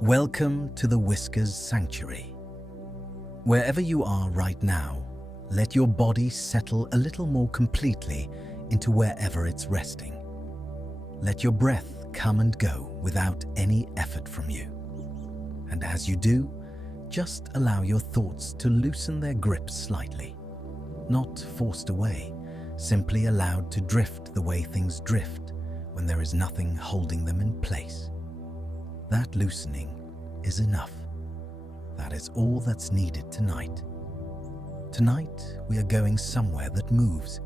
Welcome to the Whiskers Sanctuary. Wherever you are right now, let your body settle a little more completely into wherever it's resting. Let your breath come and go without any effort from you. And as you do, just allow your thoughts to loosen their grip slightly. Not forced away, simply allowed to drift the way things drift when there is nothing holding them in place. That loosening is enough. That is all that's needed tonight. Tonight, we are going somewhere that moves,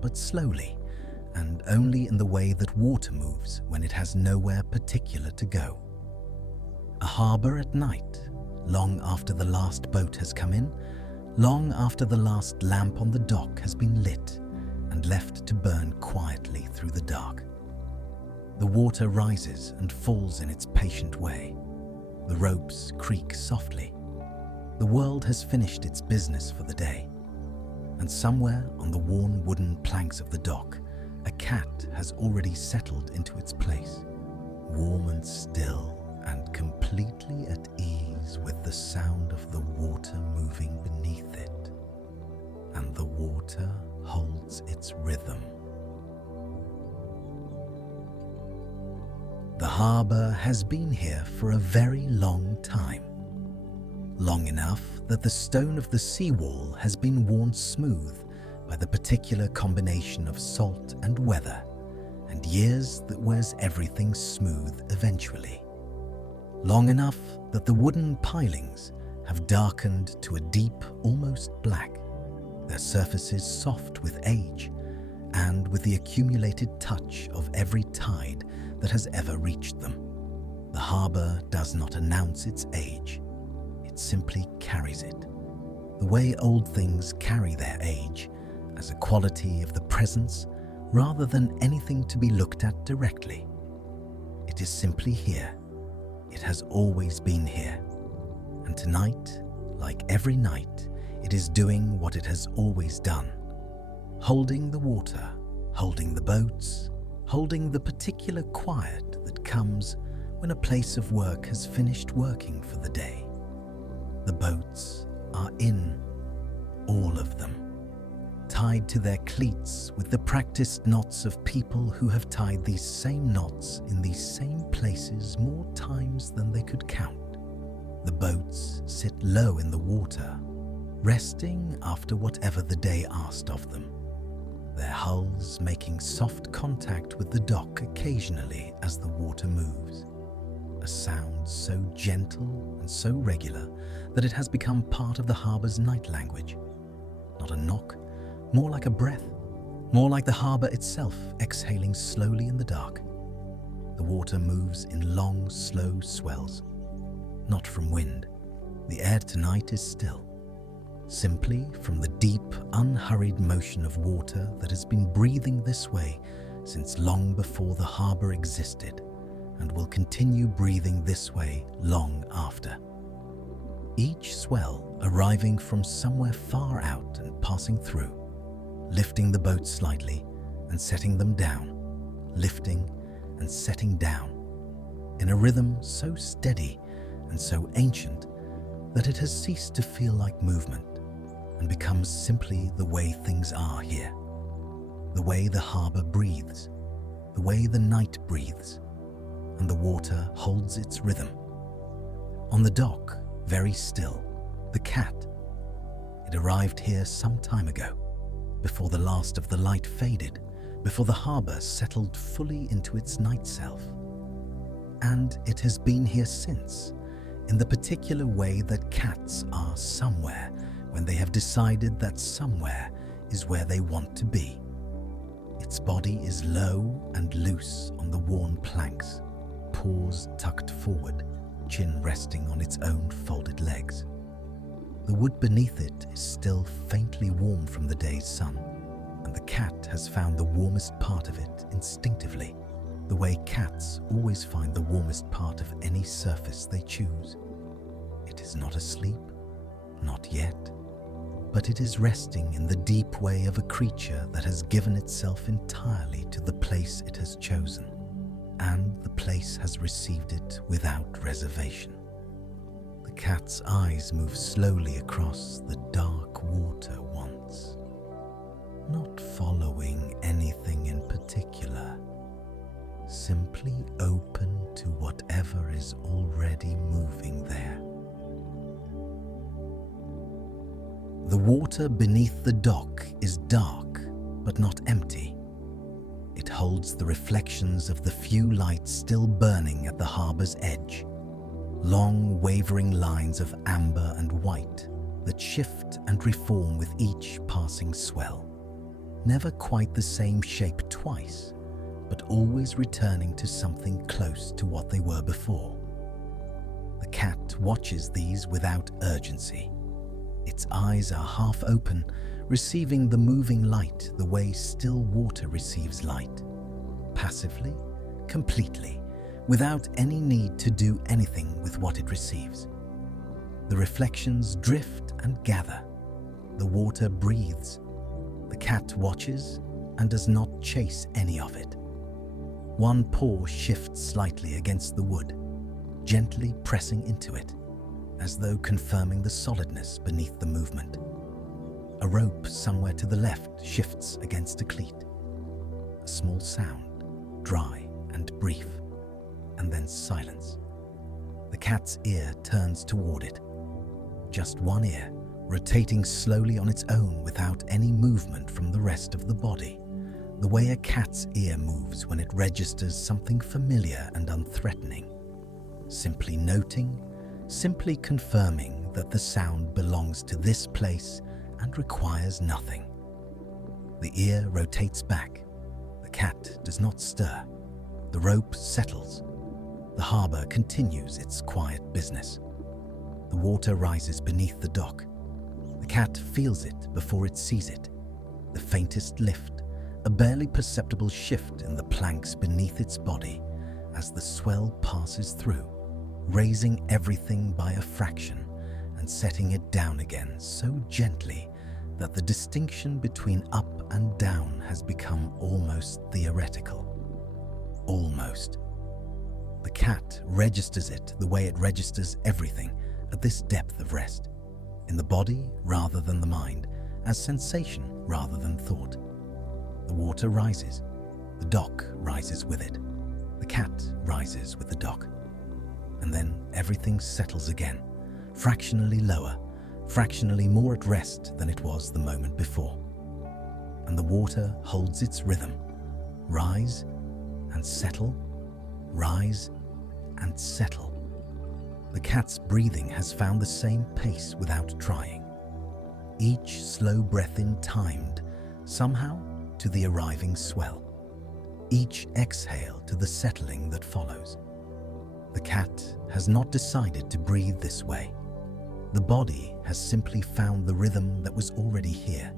but slowly, and only in the way that water moves when it has nowhere particular to go. A harbour at night, long after the last boat has come in, long after the last lamp on the dock has been lit and left to burn quietly through the dark. The water rises and falls in its patient way. The ropes creak softly. The world has finished its business for the day. And somewhere on the worn wooden planks of the dock, a cat has already settled into its place, warm and still and completely at ease with the sound of the water moving beneath it. And the water holds its rhythm. The harbour has been here for a very long time. Long enough that the stone of the seawall has been worn smooth by the particular combination of salt and weather, and years that wears everything smooth eventually. Long enough that the wooden pilings have darkened to a deep, almost black, their surfaces soft with age, and with the accumulated touch of every tide that has ever reached them. The harbour does not announce its age, it simply carries it. The way old things carry their age, as a quality of the presence rather than anything to be looked at directly. It is simply here. It has always been here. And tonight, like every night, it is doing what it has always done. Holding the water, holding the boats, holding the particular quiet that comes when a place of work has finished working for the day. The boats are in, all of them, tied to their cleats with the practiced knots of people who have tied these same knots in these same places more times than they could count. The boats sit low in the water, resting after whatever the day asked of them, their hulls making soft contact with the dock occasionally as the water moves. A sound so gentle and so regular that it has become part of the harbour's night language. Not a knock, more like a breath, more like the harbour itself exhaling slowly in the dark. The water moves in long, slow swells, not from wind. The air tonight is still, simply from the deep, unhurried motion of water that has been breathing this way since long before the harbour existed and will continue breathing this way long after. Each swell arriving from somewhere far out and passing through, lifting the boat slightly and setting them down, lifting and setting down, in a rhythm so steady and so ancient that it has ceased to feel like movement and becomes simply the way things are here, the way the harbour breathes, the way the night breathes, and the water holds its rhythm. On the dock, very still, the cat. It arrived here some time ago, before the last of the light faded, before the harbour settled fully into its night self. And it has been here since, in the particular way that cats are somewhere when they have decided that somewhere is where they want to be. Its body is low and loose on the worn planks, paws tucked forward, chin resting on its own folded legs. The wood beneath it is still faintly warm from the day's sun, and the cat has found the warmest part of it instinctively, the way cats always find the warmest part of any surface they choose. It is not asleep, not yet, but it is resting in the deep way of a creature that has given itself entirely to the place it has chosen, and the place has received it without reservation. The cat's eyes move slowly across the dark water once, not following anything in particular, simply open to whatever is already moving there. The water beneath the dock is dark, but not empty. It holds the reflections of the few lights still burning at the harbour's edge, long wavering lines of amber and white that shift and reform with each passing swell, never quite the same shape twice, but always returning to something close to what they were before. The cat watches these without urgency. Its eyes are half open, receiving the moving light the way still water receives light, passively, completely, without any need to do anything with what it receives. The reflections drift and gather. The water breathes. The cat watches and does not chase any of it. One paw shifts slightly against the wood, gently pressing into it, as though confirming the solidness beneath the movement. A rope somewhere to the left shifts against a cleat. A small sound, dry and brief, and then silence. The cat's ear turns toward it. Just one ear, rotating slowly on its own without any movement from the rest of the body, the way a cat's ear moves when it registers something familiar and unthreatening. Simply noting, simply confirming that the sound belongs to this place and requires nothing. The ear rotates back. The cat does not stir. The rope settles. The harbour continues its quiet business. The water rises beneath the dock. The cat feels it before it sees it. The faintest lift, a barely perceptible shift in the planks beneath its body as the swell passes through, raising everything by a fraction and setting it down again so gently that the distinction between up and down has become almost theoretical. Almost. The cat registers it the way it registers everything at this depth of rest, in the body rather than the mind, as sensation rather than thought. The water rises. The dock rises with it. The cat rises with the dock. And then everything settles again, fractionally lower, fractionally more at rest than it was the moment before. And the water holds its rhythm. Rise and settle, rise and settle. The cat's breathing has found the same pace without trying. Each slow breath in timed, somehow, to the arriving swell. Each exhale to the settling that follows. The cat has not decided to breathe this way. The body has simply found the rhythm that was already here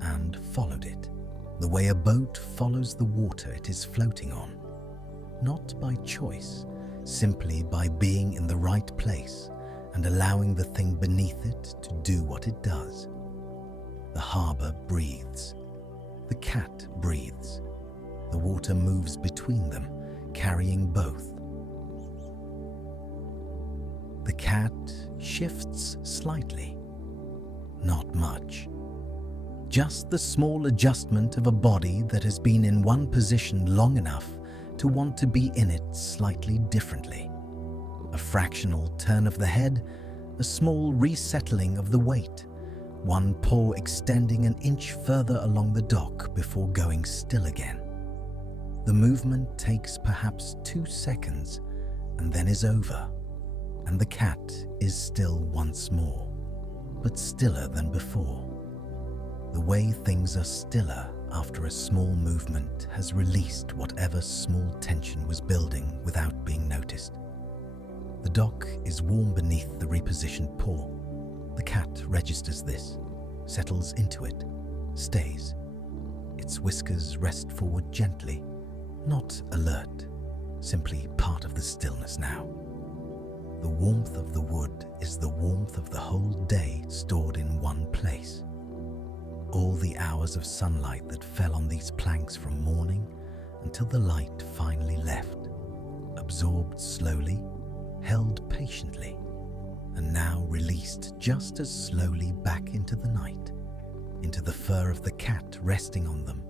and followed it, the way a boat follows the water it is floating on. Not by choice, simply by being in the right place and allowing the thing beneath it to do what it does. The harbour breathes. The cat breathes. The water moves between them, carrying both. The cat shifts slightly. Not much. Just the small adjustment of a body that has been in one position long enough to want to be in it slightly differently. A fractional turn of the head, a small resettling of the weight, one paw extending an inch further along the dock before going still again. The movement takes perhaps 2 seconds and then is over, and the cat is still once more, but stiller than before. The way things are stiller after a small movement has released whatever small tension was building without being noticed. The dock is warm beneath the repositioned paw. The cat registers this, settles into it, stays. Its whiskers rest forward gently, not alert, simply part of the stillness now. The warmth of the wood is the warmth of the whole day stored in one place. All the hours of sunlight that fell on these planks from morning until the light finally left, absorbed slowly, held patiently, and now released just as slowly back into the night, into the fur of the cat resting on them,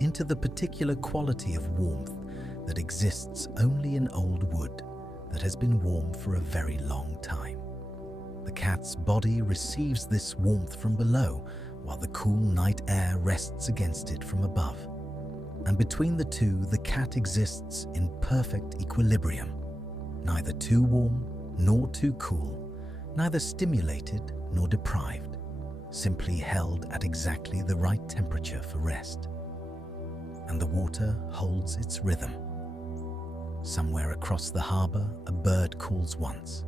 into the particular quality of warmth that exists only in old wood that has been warm for a very long time. The cat's body receives this warmth from below, while the cool night air rests against it from above. And between the two, the cat exists in perfect equilibrium, neither too warm nor too cool, neither stimulated nor deprived, simply held at exactly the right temperature for rest. And the water holds its rhythm. Somewhere across the harbour, a bird calls once.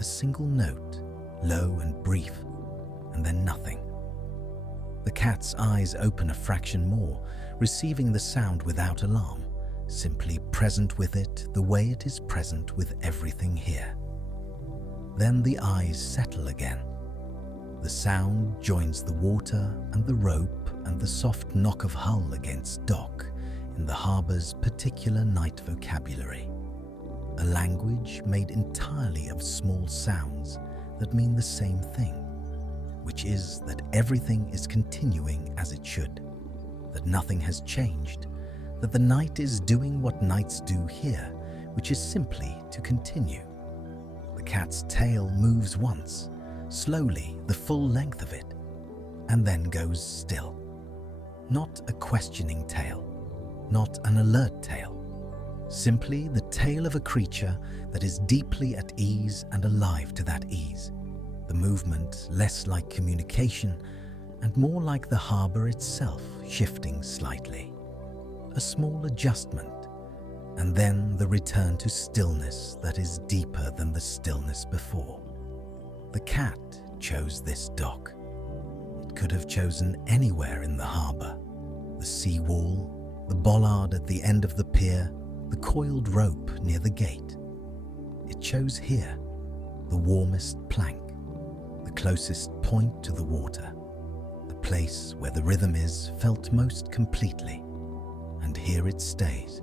A single note, low and brief, and then nothing. The cat's eyes open a fraction more, receiving the sound without alarm, simply present with it the way it is present with everything here. Then the eyes settle again. The sound joins the water and the rope and the soft knock of hull against dock in the harbour's particular night vocabulary. A language made entirely of small sounds that mean the same thing, which is that everything is continuing as it should, that nothing has changed, that the night is doing what nights do here, which is simply to continue. The cat's tail moves once, slowly, the full length of it, and then goes still. Not a questioning tail, not an alert tail, simply the tail of a creature that is deeply at ease and alive to that ease. The movement less like communication and more like the harbour itself shifting slightly. A small adjustment, and then the return to stillness that is deeper than the stillness before. The cat chose this dock. It could have chosen anywhere in the harbour. The sea wall, the bollard at the end of the pier, the coiled rope near the gate. It chose here, the warmest plank, the closest point to the water, the place where the rhythm is felt most completely. And here it stays,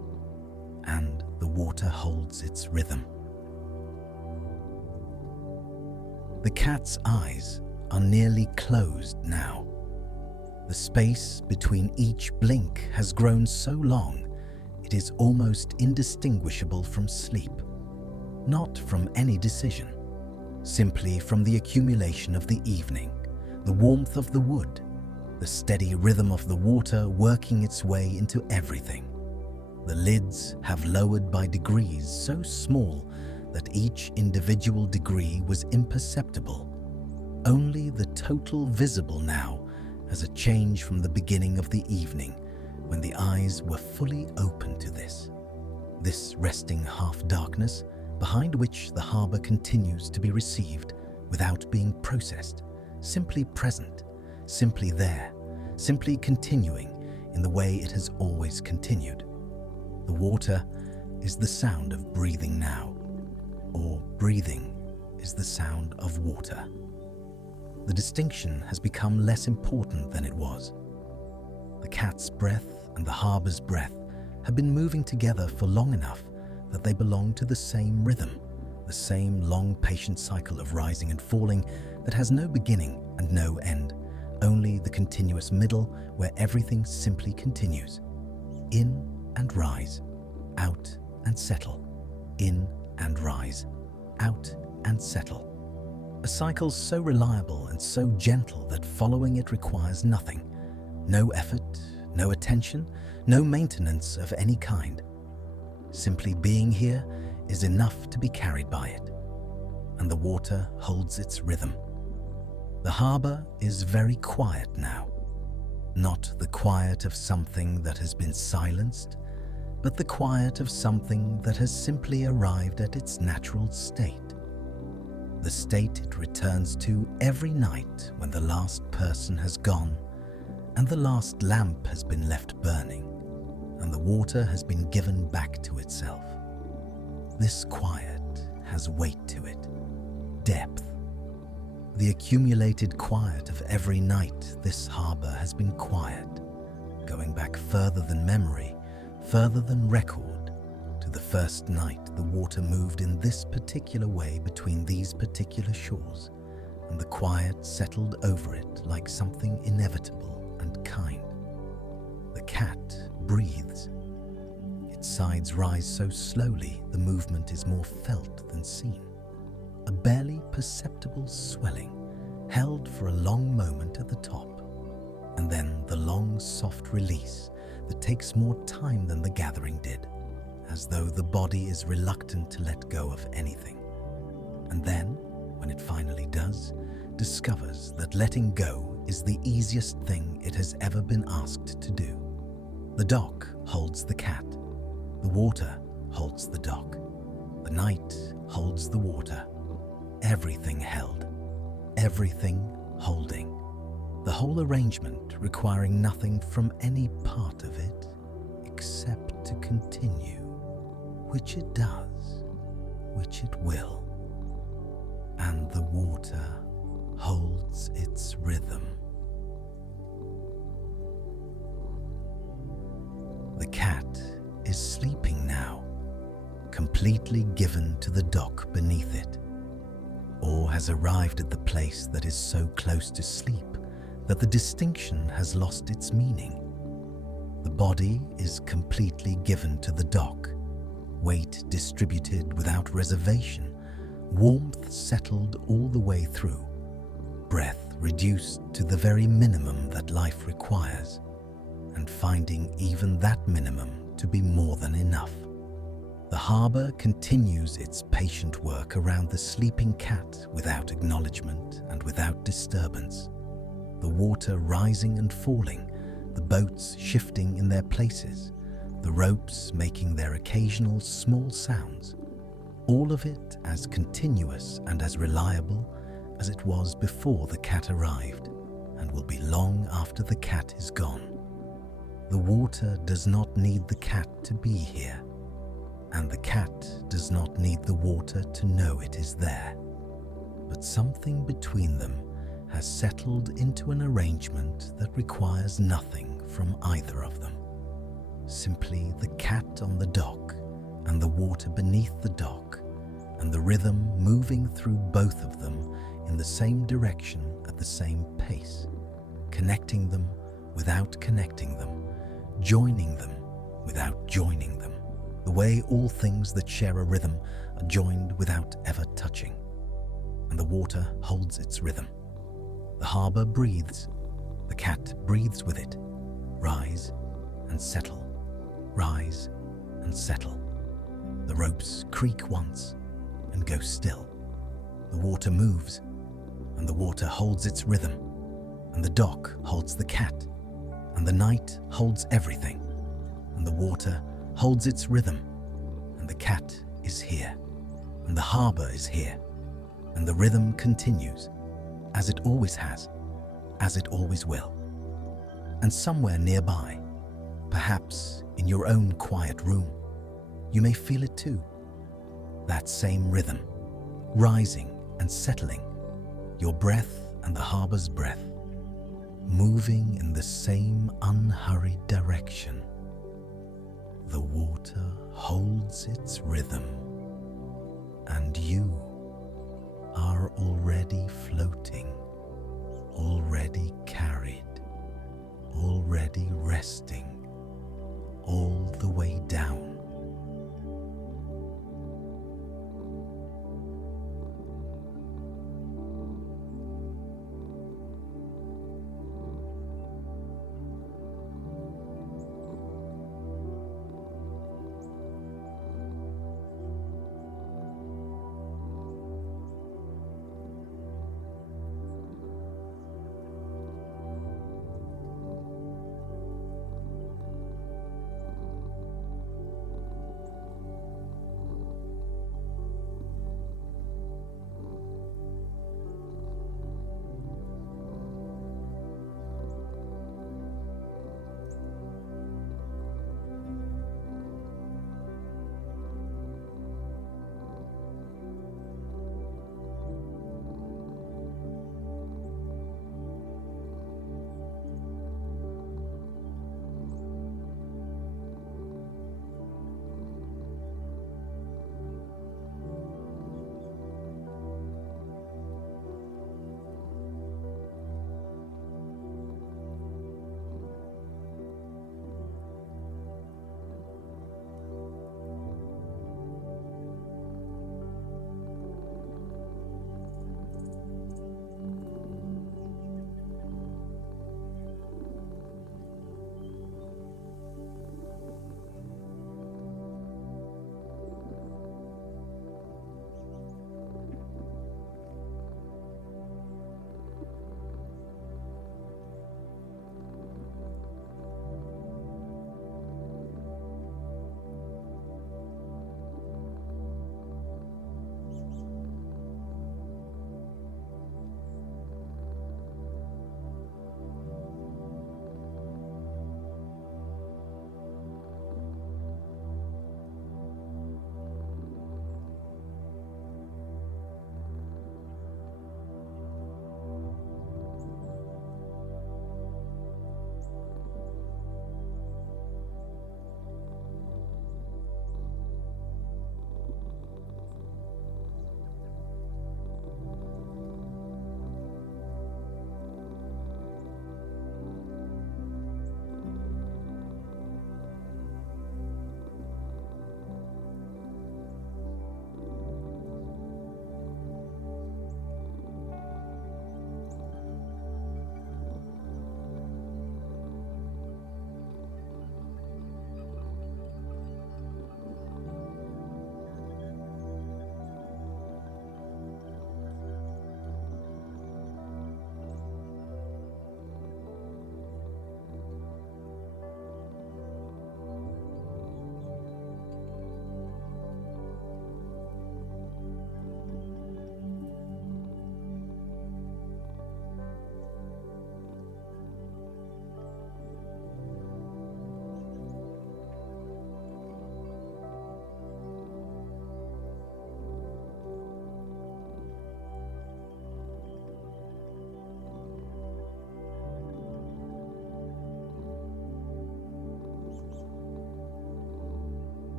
and the water holds its rhythm. The cat's eyes are nearly closed now. The space between each blink has grown so long it is almost indistinguishable from sleep, not from any decision, simply from the accumulation of the evening, the warmth of the wood, the steady rhythm of the water working its way into everything. The lids have lowered by degrees so small that each individual degree was imperceptible. Only the total visible now as a change from the beginning of the evening, when the eyes were fully open to this resting half-darkness behind which the harbour continues to be received without being processed, simply present, simply there, simply continuing in the way it has always continued. The water is the sound of breathing now, or breathing is the sound of water. The distinction has become less important than it was. The cat's breath and the harbour's breath have been moving together for long enough that they belong to the same rhythm, the same long patient cycle of rising and falling that has no beginning and no end, only the continuous middle where everything simply continues. In and rise, out and settle, in and rise, out and settle. A cycle so reliable and so gentle that following it requires nothing, no effort, no attention, no maintenance of any kind. Simply being here is enough to be carried by it, and the water holds its rhythm. The harbour is very quiet now, not the quiet of something that has been silenced, but the quiet of something that has simply arrived at its natural state. The state it returns to every night when the last person has gone and the last lamp has been left burning and the water has been given back to itself. This quiet has weight to it, depth. The accumulated quiet of every night this harbour has been quiet, going back further than memory, further than record, to the first night the water moved in this particular way between these particular shores, and the quiet settled over it like something inevitable and kind. The cat breathes. Its sides rise so slowly the movement is more felt than seen. A barely perceptible swelling, held for a long moment at the top, and then the long soft release that takes more time than the gathering did, as though the body is reluctant to let go of anything. And then, when it finally does, discovers that letting go is the easiest thing it has ever been asked to do. The dock holds the cat. The water holds the dock. The night holds the water. Everything held. Everything holding. The whole arrangement requiring nothing from any part of it except to continue, which it does, which it will. And the water holds its rhythm. The cat is sleeping now, completely given to the dock beneath it, or has arrived at the place that is so close to sleep that the distinction has lost its meaning. The body is completely given to the dock, weight distributed without reservation, warmth settled all the way through, breath reduced to the very minimum that life requires, and finding even that minimum to be more than enough. The harbour continues its patient work around the sleeping cat without acknowledgement and without disturbance. The water rising and falling, the boats shifting in their places, the ropes making their occasional small sounds, all of it as continuous and as reliable as it was before the cat arrived, and will be long after the cat is gone. The water does not need the cat to be here, and the cat does not need the water to know it is there. But something between them has settled into an arrangement that requires nothing from either of them. Simply the cat on the dock and the water beneath the dock, and the rhythm moving through both of them in the same direction at the same pace, connecting them without connecting them, joining them without joining them, the way all things that share a rhythm are joined without ever touching. And the water holds its rhythm. The harbour breathes. The cat breathes with it. Rise and settle. Rise and settle. The ropes creak once and go still. The water moves, and the water holds its rhythm, and the dock holds the cat, and the night holds everything, and the water holds its rhythm, and the cat is here, and the harbour is here, and the rhythm continues, as it always has, as it always will. And somewhere nearby, perhaps in your own quiet room, you may feel it too. That same rhythm, rising and settling, your breath and the harbour's breath, moving in the same unhurried direction. The water holds its rhythm, and you are already floating, already carried, already resting, all the way